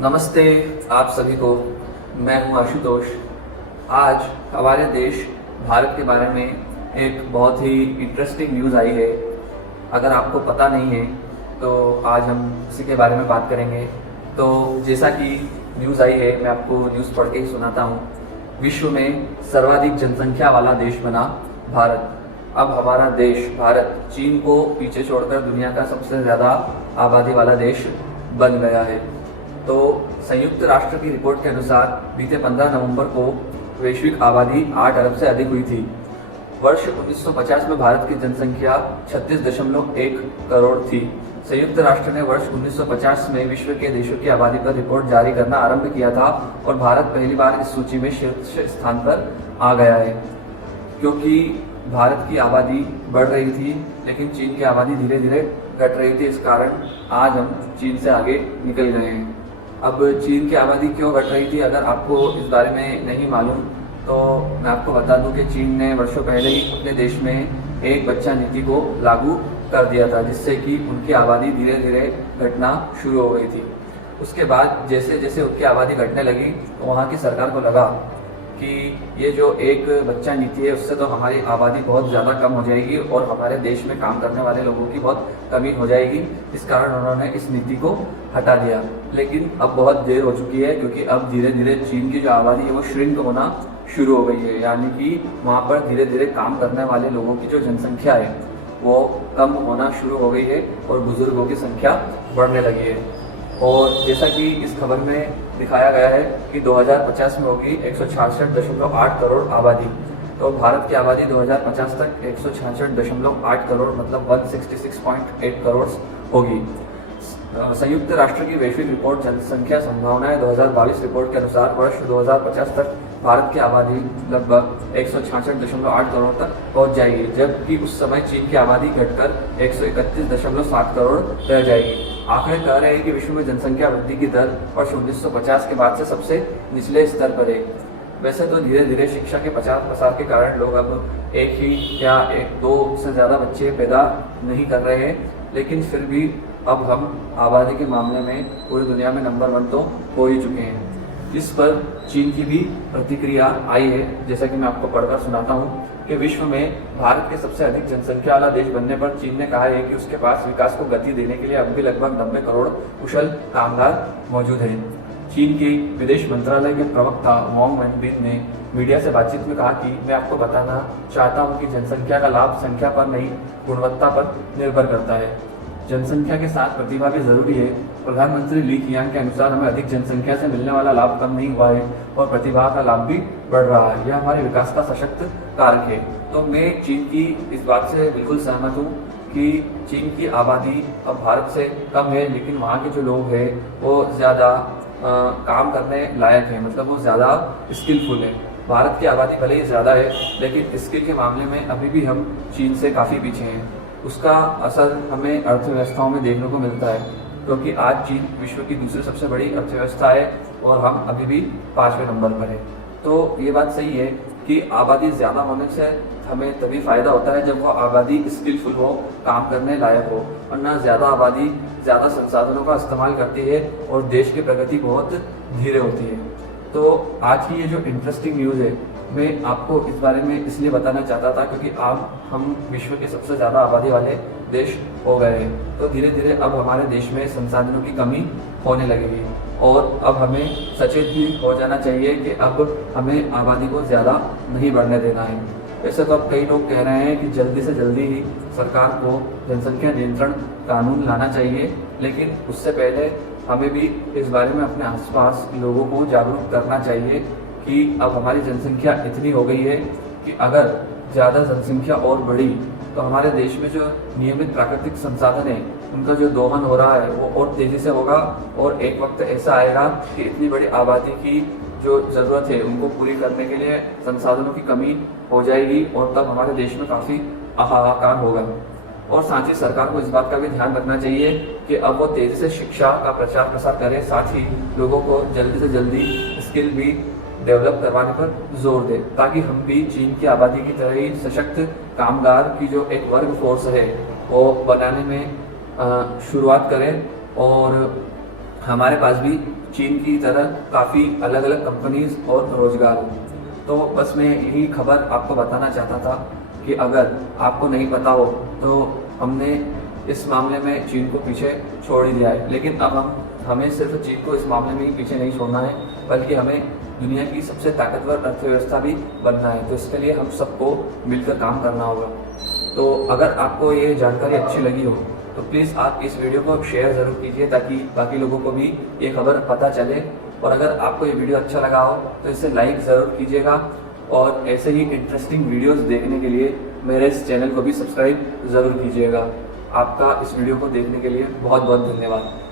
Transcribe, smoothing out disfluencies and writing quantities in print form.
नमस्ते आप सभी को। मैं हूं आशुतोष। आज हमारे देश भारत के बारे में एक बहुत ही इंटरेस्टिंग न्यूज़ आई है। अगर आपको पता नहीं है तो आज हम उसी के बारे में बात करेंगे। तो जैसा कि न्यूज़ आई है, मैं आपको न्यूज़ पढ़ के ही सुनाता हूं। विश्व में सर्वाधिक जनसंख्या वाला देश बना भारत। अब हमारा देश भारत चीन को पीछे छोड़कर दुनिया का सबसे ज़्यादा आबादी वाला देश बन गया है। तो संयुक्त राष्ट्र की रिपोर्ट के अनुसार बीते 15 नवंबर को वैश्विक आबादी 8 अरब से अधिक हुई थी। वर्ष 1950 में भारत की जनसंख्या 36.1 करोड़ थी। संयुक्त राष्ट्र ने वर्ष 1950 में विश्व के देशों की आबादी पर रिपोर्ट जारी करना आरंभ किया था और भारत पहली बार इस सूची में शीर्ष स्थान पर आ गया है। क्योंकि भारत की आबादी बढ़ रही थी लेकिन चीन की आबादी धीरे धीरे घट रही थी, इस कारण आज हम चीन से आगे निकल गए हैं। अब चीन की आबादी क्यों घट रही थी, अगर आपको इस बारे में नहीं मालूम तो मैं आपको बता दूं कि चीन ने वर्षों पहले ही अपने देश में एक बच्चा नीति को लागू कर दिया था, जिससे कि उनकी आबादी धीरे धीरे घटना शुरू हो गई थी। उसके बाद जैसे जैसे उनकी आबादी घटने लगी तो वहाँ की सरकार को लगा कि ये जो एक बच्चा नीति है उससे तो हमारी आबादी बहुत ज़्यादा कम हो जाएगी और हमारे देश में काम करने वाले लोगों की बहुत कमी हो जाएगी। इस कारण उन्होंने इस नीति को हटा दिया। लेकिन अब बहुत देर हो चुकी है, क्योंकि अब धीरे धीरे चीन की जो आबादी है वो श्रिंक होना शुरू हो गई है। यानी कि वहाँ पर धीरे धीरे काम करने वाले लोगों की जो जनसंख्या है वो कम होना शुरू हो गई है और बुजुर्गों की संख्या बढ़ने लगी है। और जैसा कि इस खबर में दिखाया गया है कि 2050 में होगी 166.8 करोड़ आबादी। तो भारत की आबादी 2050 तक 166.8 करोड़ मतलब 166.8 करोड़ होगी। संयुक्त राष्ट्र की वैश्विक रिपोर्ट जनसंख्या संभावनाएं 2022 रिपोर्ट के अनुसार वर्ष 2050 तक भारत की आबादी लगभग 166.8 करोड़ तक पहुंच जाएगी, जबकि उस समय चीन की आबादी घटकर 131.7 करोड़ रह जाएगी। आंकड़े कह रहे हैं कि विश्व में जनसंख्या वृद्धि की दर वर्ष 1950 के बाद से सबसे निचले स्तर पर है। वैसे तो धीरे धीरे शिक्षा के प्रसार के कारण लोग अब एक ही या एक दो से ज़्यादा बच्चे पैदा नहीं कर रहे हैं, लेकिन फिर भी अब हम आबादी के मामले में पूरी दुनिया में नंबर 1 तो हो ही चुके हैं। इस पर चीन की भी प्रतिक्रिया आई है, जैसा कि मैं आपको पढ़कर सुनाता हूँ कि विश्व में भारत के सबसे अधिक जनसंख्या वाला देश बनने पर चीन ने कहा है कि उसके पास विकास को गति देने के लिए अब भी लगभग 90 करोड़ कुशल कामगार मौजूद हैं। चीन के विदेश मंत्रालय के प्रवक्ता वांग वेनबिन ने मीडिया से बातचीत में कहा कि मैं आपको बताना चाहता हूं कि जनसंख्या का लाभ संख्या पर नहीं, गुणवत्ता पर निर्भर करता है। जनसंख्या के साथ प्रतिभा भी जरूरी है। प्रधानमंत्री ली कियांग के अनुसार हमें अधिक जनसंख्या से मिलने वाला लाभ कम नहीं हुआ है और प्रतिभा का लाभ भी बढ़ रहा है। यह हमारे विकास का सशक्त कारक है। तो मैं चीन की इस बात से बिल्कुल सहमत हूँ कि चीन की आबादी अब भारत से कम है, लेकिन वहाँ के जो लोग हैं वो ज़्यादा काम करने लायक है, मतलब वो ज़्यादा स्किलफुल है। भारत की आबादी भले ही ज़्यादा है लेकिन स्किल के मामले में अभी भी हम चीन से काफ़ी पीछे हैं। उसका असर हमें अर्थव्यवस्थाओं में देखने को मिलता है, क्योंकि आज चीन विश्व की दूसरी सबसे बड़ी अर्थव्यवस्था है और हम अभी भी 5वें नंबर पर हैं। तो ये बात सही है कि आबादी ज़्यादा होने से हमें तभी फ़ायदा होता है जब वो आबादी स्किलफुल हो, काम करने लायक हो, वरना ज़्यादा आबादी ज़्यादा संसाधनों का इस्तेमाल करती है और देश की प्रगति बहुत धीरे होती है। तो आज की ये जो इंटरेस्टिंग न्यूज़ है मैं आपको इस बारे में इसलिए बताना चाहता था क्योंकि अब हम विश्व के सबसे ज़्यादा आबादी वाले देश हो गए हैं। तो धीरे धीरे अब हमारे देश में संसाधनों की कमी होने लगेगी और अब हमें सचेत भी हो जाना चाहिए कि अब हमें आबादी को ज़्यादा नहीं बढ़ने देना है। वैसे तो अब कई लोग कह रहे हैं कि जल्दी से जल्दी ही सरकार को जनसंख्या नियंत्रण कानून लाना चाहिए, लेकिन उससे पहले हमें भी इस बारे में अपने आसपास लोगों को जागरूक करना चाहिए कि अब हमारी जनसंख्या इतनी हो गई है कि अगर ज़्यादा जनसंख्या और बढ़ी तो हमारे देश में जो नियमित प्राकृतिक संसाधन है उनका जो दोहन हो रहा है वो और तेज़ी से होगा और एक वक्त ऐसा आएगा कि इतनी बड़ी आबादी की जो ज़रूरत है उनको पूरी करने के लिए संसाधनों की कमी हो जाएगी और तब हमारे देश में काफ़ी हाहाकार होगा। और साथ ही सरकार को इस बात का भी ध्यान रखना चाहिए कि अब वो तेज़ी से शिक्षा का प्रचार प्रसार करे, साथ ही लोगों को जल्दी से जल्दी स्किल भी डेवलप करवाने पर जोर दे, ताकि हम भी चीन की आबादी की तरह ही सशक्त कामगार की जो एक वर्क फोर्स है वो बनाने में शुरुआत करें और हमारे पास भी चीन की तरह काफ़ी अलग अलग कंपनीज और रोजगार हो। तो बस मैं यही खबर आपको बताना चाहता था कि अगर आपको नहीं पता हो तो हमने इस मामले में चीन को पीछे छोड़ ही दिया है, लेकिन अब हमें सिर्फ चीन को इस मामले में ही पीछे नहीं छोड़ना है, बल्कि हमें दुनिया की सबसे ताकतवर अर्थव्यवस्था भी बनना है। तो इसके लिए हम सबको मिलकर काम करना होगा। तो अगर आपको ये जानकारी अच्छी लगी हो तो प्लीज़ आप इस वीडियो को शेयर ज़रूर कीजिए, ताकि बाकी लोगों को भी ये खबर पता चले। और अगर आपको ये वीडियो अच्छा लगा हो तो इसे लाइक ज़रूर कीजिएगा, और ऐसे ही इंटरेस्टिंग वीडियोस देखने के लिए मेरे इस चैनल को भी सब्सक्राइब ज़रूर कीजिएगा। आपका इस वीडियो को देखने के लिए बहुत बहुत धन्यवाद।